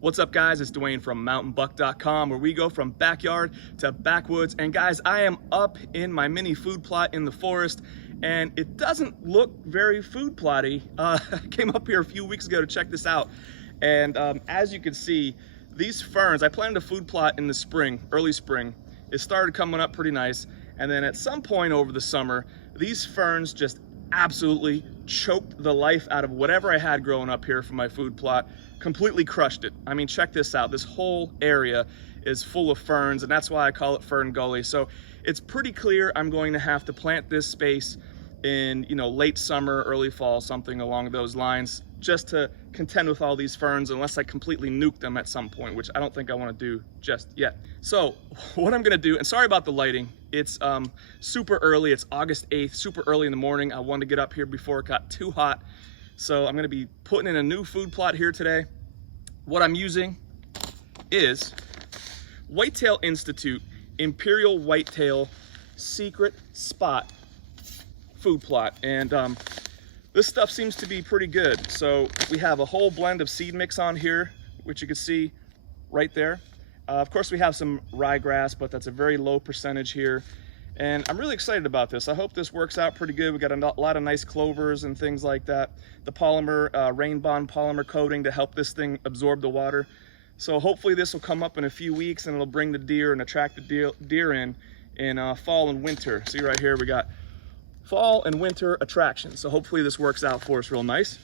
What's up, guys? It's Dwayne from mountainbuck.com, where we go from backyard to backwoods. And guys, I am up in my mini food plot in the forest, and it doesn't look very food plotty. I came up here a few weeks ago to check this out, and as you can see, these ferns, I planted a food plot in the spring, early spring. It started coming up pretty nice, and then at some point over the summer, these ferns just absolutely choked the life out of whatever I had growing up here for my food plot. Completely crushed it. I mean, check this out. This whole area is full of ferns, and that's why I call it Fern Gully. So it's pretty clear I'm going to have to plant this space in, late summer, early fall, something along those lines, just to contend with all these ferns, unless I completely nuke them at some point, which I don't think I want to do just yet. So what I'm going to do, and sorry about the lighting, it's super early. It's August 8th, super early in the morning. I wanted to get up here before it got too hot. So I'm going to be putting in a new food plot here today. What I'm using is Whitetail Institute Imperial Whitetail Secret Spot food plot, and this stuff seems to be pretty good. So we have a whole blend of seed mix on here, which you can see right there. Of course, we have some ryegrass, but that's a very low percentage here. And I'm really excited about this. I hope this works out pretty good. We got a lot of nice clovers and things like that. The polymer, rain bond polymer coating to help this thing absorb the water. So hopefully this will come up in a few weeks and it'll bring the deer and attract the deer in fall and winter. See right here, we got fall and winter attractions. So hopefully this works out for us real nice.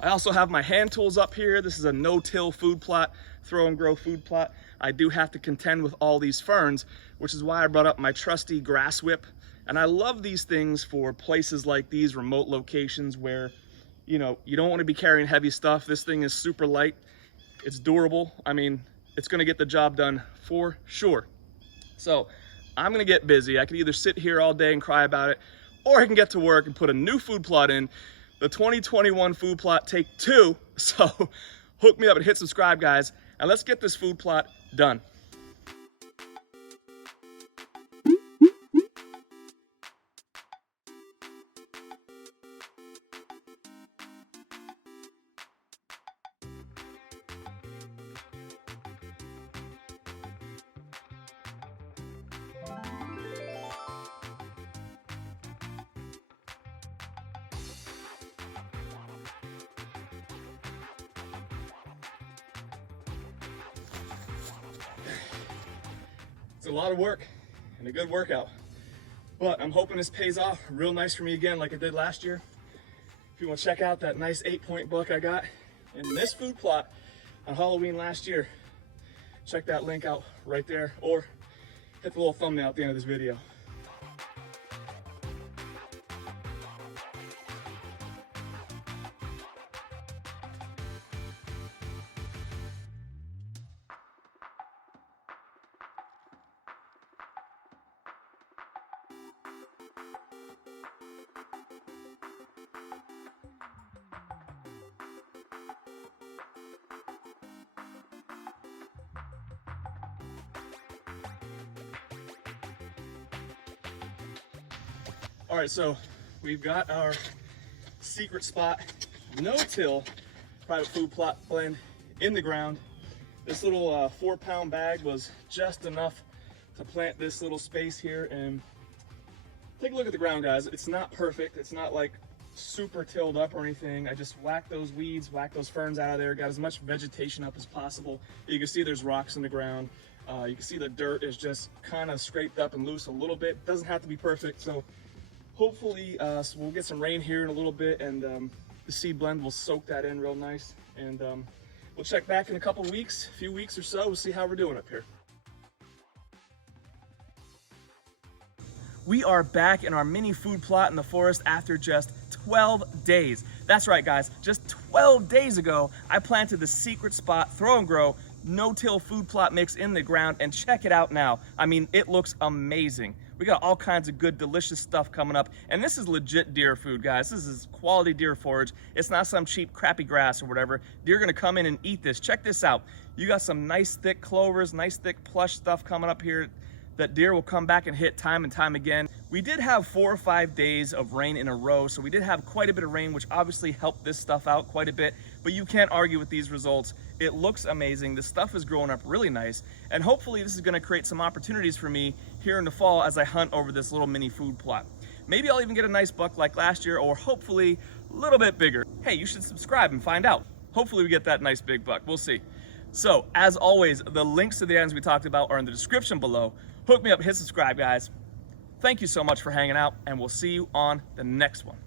I also have my hand tools up here. This is a no-till food plot, throw and grow food plot. I do have to contend with all these ferns, which is why I brought up my trusty grass whip. And I love these things for places like these, remote locations where, you don't want to be carrying heavy stuff. This thing is super light. It's durable. I mean, it's going to get the job done for sure. So I'm going to get busy. I can either sit here all day and cry about it, or I can get to work and put a new food plot in, the 2021 food plot take 2. So hook me up and hit subscribe, guys, and let's get this food plot done. It's a lot of work and a good workout, but I'm hoping this pays off real nice for me again like it did last year. If you want to check out that nice 8-point buck I got in this food plot on Halloween last year, check that link out right there, or hit the little thumbnail at the end of this video. All right, so we've got our secret spot, no-till private food plot blend in the ground. This little 4-pound bag was just enough to plant this little space here. And take a look at the ground, guys. It's not perfect. It's not like super tilled up or anything. I just whacked those weeds, whacked those ferns out of there, got as much vegetation up as possible. You can see there's rocks in the ground. You can see the dirt is just kind of scraped up and loose a little bit. Doesn't have to be perfect. So hopefully we'll get some rain here in a little bit, and the seed blend will soak that in real nice. And we'll check back in a couple weeks, a few weeks or so. We'll see how we're doing up here. We are back in our mini food plot in the forest after just 12 days. That's right, guys. Just 12 days ago, I planted the secret spot throw and grow no-till food plot mix in the ground, and check it out now. I mean, it looks amazing. We got all kinds of good, delicious stuff coming up, and this is legit deer food, guys. This is quality deer forage. It's not some cheap, crappy grass or whatever. Deer are gonna come in and eat this. Check this out. You got some nice, thick clovers, nice, thick plush stuff coming up here that deer will come back and hit time and time again. We did have 4 or 5 days of rain in a row, so we did have quite a bit of rain, which obviously helped this stuff out quite a bit, but you can't argue with these results. It looks amazing. The stuff is growing up really nice, and hopefully this is gonna create some opportunities for me here in the fall as I hunt over this little mini food plot. Maybe I'll even get a nice buck like last year, or hopefully a little bit bigger. Hey, you should subscribe and find out. Hopefully we get that nice big buck, we'll see. So, as always, the links to the items we talked about are in the description below. Hook me up, hit subscribe, guys. Thank you so much for hanging out, and we'll see you on the next one.